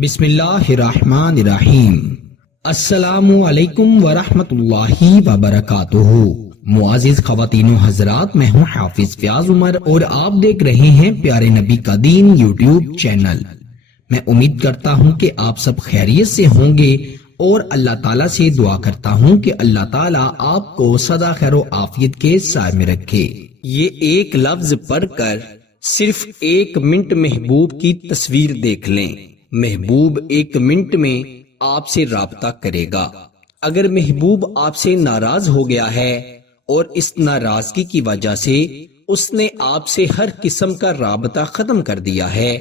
بسم اللہ الرحمن الرحیم۔ السلام علیکم ورحمۃ اللہ وبرکاتہ۔ معزز خواتین و حضرات، میں ہوں حافظ فیاض عمر اور آپ دیکھ رہے ہیں پیارے نبی کا دین یوٹیوب چینل۔ میں امید کرتا ہوں کہ آپ سب خیریت سے ہوں گے اور اللہ تعالیٰ سے دعا کرتا ہوں کہ اللہ تعالیٰ آپ کو سدا خیر و عافیت کے سائے میں رکھے۔ یہ ایک لفظ پڑھ کر صرف 1 منٹ محبوب کی تصویر دیکھ لیں۔ محبوب 1 منٹ میں آپ سے رابطہ کرے گا۔ اگر محبوب آپ سے ناراض ہو گیا ہے اور اس ناراضگی کی وجہ سے اس نے آپ سے ہر قسم کا رابطہ ختم کر دیا ہے،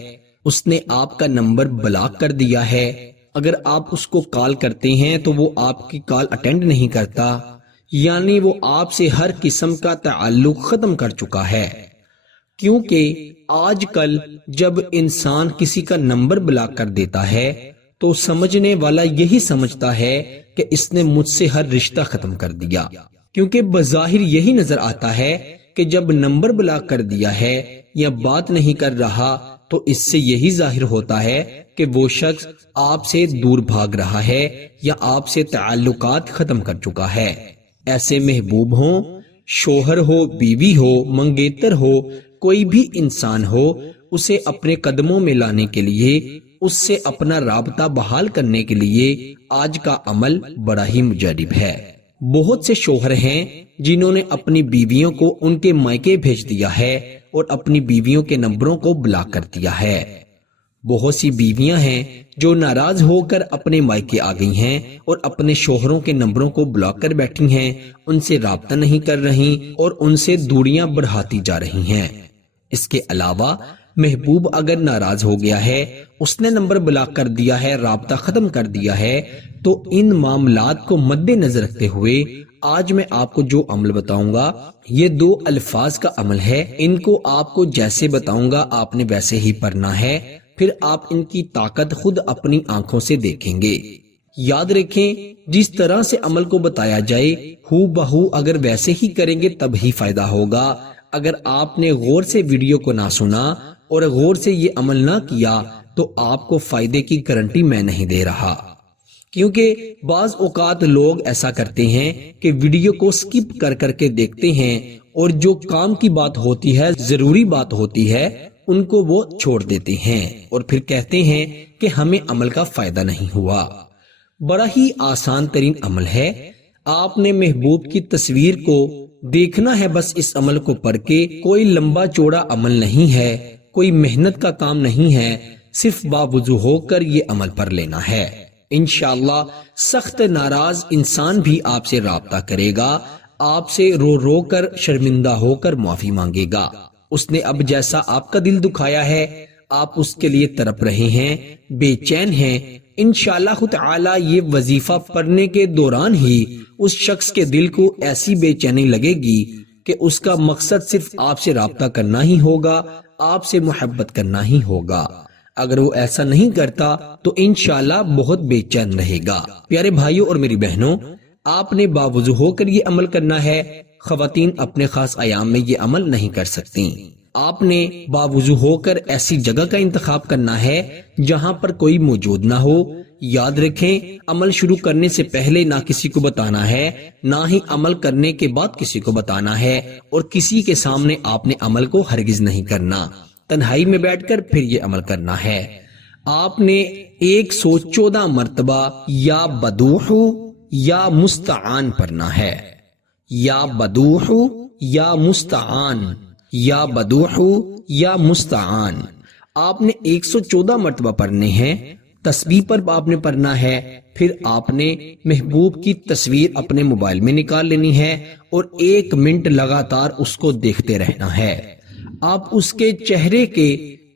اس نے آپ کا نمبر بلاک کر دیا ہے، اگر آپ اس کو کال کرتے ہیں تو وہ آپ کی کال اٹینڈ نہیں کرتا، یعنی وہ آپ سے ہر قسم کا تعلق ختم کر چکا ہے۔ کیونکہ آج کل جب انسان کسی کا نمبر بلاک کر دیتا ہے تو سمجھنے والا یہی سمجھتا ہے کہ اس نے مجھ سے ہر رشتہ ختم کر دیا، کیونکہ بظاہر یہی نظر آتا ہے کہ جب نمبر بلاک کر دیا ہے یا بات نہیں کر رہا تو اس سے یہی ظاہر ہوتا ہے کہ وہ شخص آپ سے دور بھاگ رہا ہے یا آپ سے تعلقات ختم کر چکا ہے۔ ایسے محبوب ہوں، شوہر ہو، بیوی ہو، منگیتر ہو، کوئی بھی انسان ہو، اسے اپنے قدموں میں لانے کے لیے، اس سے اپنا رابطہ بحال کرنے کے لیے آج کا عمل بڑا ہی مجرب ہے۔ بہت سے شوہر ہیں جنہوں نے اپنی بیویوں کو ان کے مائکے بھیج دیا ہے اور اپنی بیویوں کے نمبروں کو بلاک کر دیا ہے۔ بہت سی بیویاں ہیں جو ناراض ہو کر اپنے مائکے آ گئی ہیں اور اپنے شوہروں کے نمبروں کو بلاک کر بیٹھی ہیں، ان سے رابطہ نہیں کر رہی اور ان سے دوریاں بڑھاتی جا رہی ہیں۔ اس کے علاوہ محبوب اگر ناراض ہو گیا ہے، اس نے نمبر بلاک کر دیا ہے، رابطہ ختم کر دیا ہے، تو ان معاملات کو مد نظر رکھتے ہوئے آج میں آپ کو جو عمل بتاؤں گا یہ 2 الفاظ کا عمل ہے۔ ان کو آپ کو جیسے بتاؤں گا آپ نے ویسے ہی پڑھنا ہے، پھر آپ ان کی طاقت خود اپنی آنکھوں سے دیکھیں گے۔ یاد رکھیں، جس طرح سے عمل کو بتایا جائے ہو بہو اگر ویسے ہی کریں گے تب ہی فائدہ ہوگا۔ اگر آپ نے غور سے ویڈیو کو نہ سنا اور غور سے یہ عمل نہ کیا تو آپ کو فائدے کی گارنٹی میں نہیں دے رہا، کیونکہ بعض اوقات لوگ ایسا کرتے ہیں کہ ویڈیو کو سکپ کر کر کے دیکھتے ہیں اور جو کام کی بات ہوتی ہے، ضروری بات ہوتی ہے، ان کو وہ چھوڑ دیتے ہیں اور پھر کہتے ہیں کہ ہمیں عمل کا فائدہ نہیں ہوا۔ بڑا ہی آسان ترین عمل ہے، آپ نے محبوب کی تصویر کو دیکھنا ہے، بس اس عمل کو پڑھ کے۔ کوئی لمبا چوڑا عمل نہیں ہے، کوئی محنت کا کام نہیں ہے، صرف باوضو ہو کر یہ عمل پر لینا ہے۔ انشاءاللہ سخت ناراض انسان بھی آپ سے رابطہ کرے گا، آپ سے رو رو کر شرمندہ ہو کر معافی مانگے گا۔ اس نے اب جیسا آپ کا دل دکھایا ہے، آپ اس کے لیے تڑپ رہے ہیں، بے چین ہیں، انشاءاللہ تعالی یہ وظیفہ پڑھنے کے دوران ہی اس شخص کے دل کو ایسی بے چینی لگے گی کہ اس کا مقصد صرف آپ سے رابطہ کرنا ہی ہوگا، آپ سے محبت کرنا ہی ہوگا۔ اگر وہ ایسا نہیں کرتا تو انشاءاللہ بہت بے چین رہے گا۔ پیارے بھائیوں اور میری بہنوں، آپ نے باوضو ہو کر یہ عمل کرنا ہے۔ خواتین اپنے خاص ایام میں یہ عمل نہیں کر سکتی۔ آپ نے باوضو ہو کر ایسی جگہ کا انتخاب کرنا ہے جہاں پر کوئی موجود نہ ہو۔ یاد رکھیں، عمل شروع کرنے سے پہلے نہ کسی کو بتانا ہے، نہ ہی عمل کرنے کے بعد کسی کو بتانا ہے، اور کسی کے سامنے آپ نے عمل کو ہرگز نہیں کرنا۔ تنہائی میں بیٹھ کر پھر یہ عمل کرنا ہے۔ آپ نے 114 مرتبہ یا بدوح یا مستعان پڑھنا ہے، یا بدوح یا مستعان، یا بدوح یا مستعان۔ آپ نے 114 مرتبہ پڑھنے ہیں۔ تسبیح پر آپ نے پڑھنا ہے، پھر آپ نے محبوب کی تصویر اپنے موبائل میں نکال لینی ہے اور 1 منٹ لگاتار اس کو دیکھتے رہنا ہے۔ آپ اس کے چہرے کے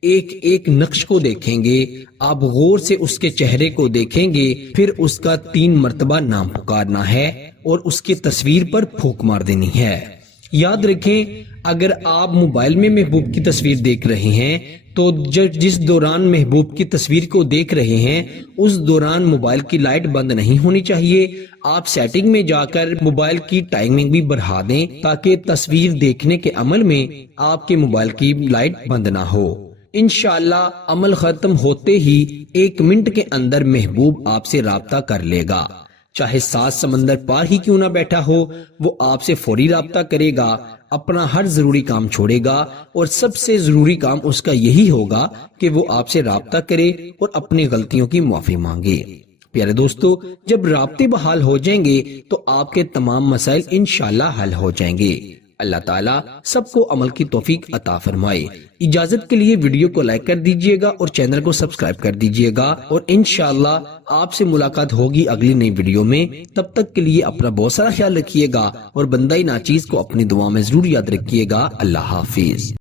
ایک ایک نقش کو دیکھیں گے، آپ غور سے اس کے چہرے کو دیکھیں گے، پھر اس کا 3 مرتبہ نام پکارنا ہے اور اس کی تصویر پر پھونک مار دینی ہے۔ یاد رکھیں، اگر آپ موبائل میں محبوب کی تصویر دیکھ رہے ہیں تو جس دوران محبوب کی تصویر کو دیکھ رہے ہیں اس دوران موبائل کی لائٹ بند نہیں ہونی چاہیے۔ آپ سیٹنگ میں جا کر موبائل کی ٹائمنگ بھی بڑھا دیں تاکہ تصویر دیکھنے کے عمل میں آپ کے موبائل کی لائٹ بند نہ ہو۔ انشاءاللہ عمل ختم ہوتے ہی 1 منٹ کے اندر محبوب آپ سے رابطہ کر لے گا، چاہے 7 سمندر پار ہی کیوں نہ بیٹھا ہو، وہ آپ سے فوری رابطہ کرے گا، اپنا ہر ضروری کام چھوڑے گا، اور سب سے ضروری کام اس کا یہی ہوگا کہ وہ آپ سے رابطہ کرے اور اپنی غلطیوں کی معافی مانگے۔ پیارے دوستو، جب رابطے بحال ہو جائیں گے تو آپ کے تمام مسائل انشاءاللہ حل ہو جائیں گے۔ اللہ تعالیٰ سب کو عمل کی توفیق عطا فرمائے۔ اجازت کے لیے ویڈیو کو لائک کر دیجئے گا اور چینل کو سبسکرائب کر دیجئے گا، اور انشاءاللہ آپ سے ملاقات ہوگی اگلی نئی ویڈیو میں۔ تب تک کے لیے اپنا بہت سارا خیال رکھیے گا اور بندہ ناچیز کو اپنی دعا میں ضرور یاد رکھیے گا۔ اللہ حافظ۔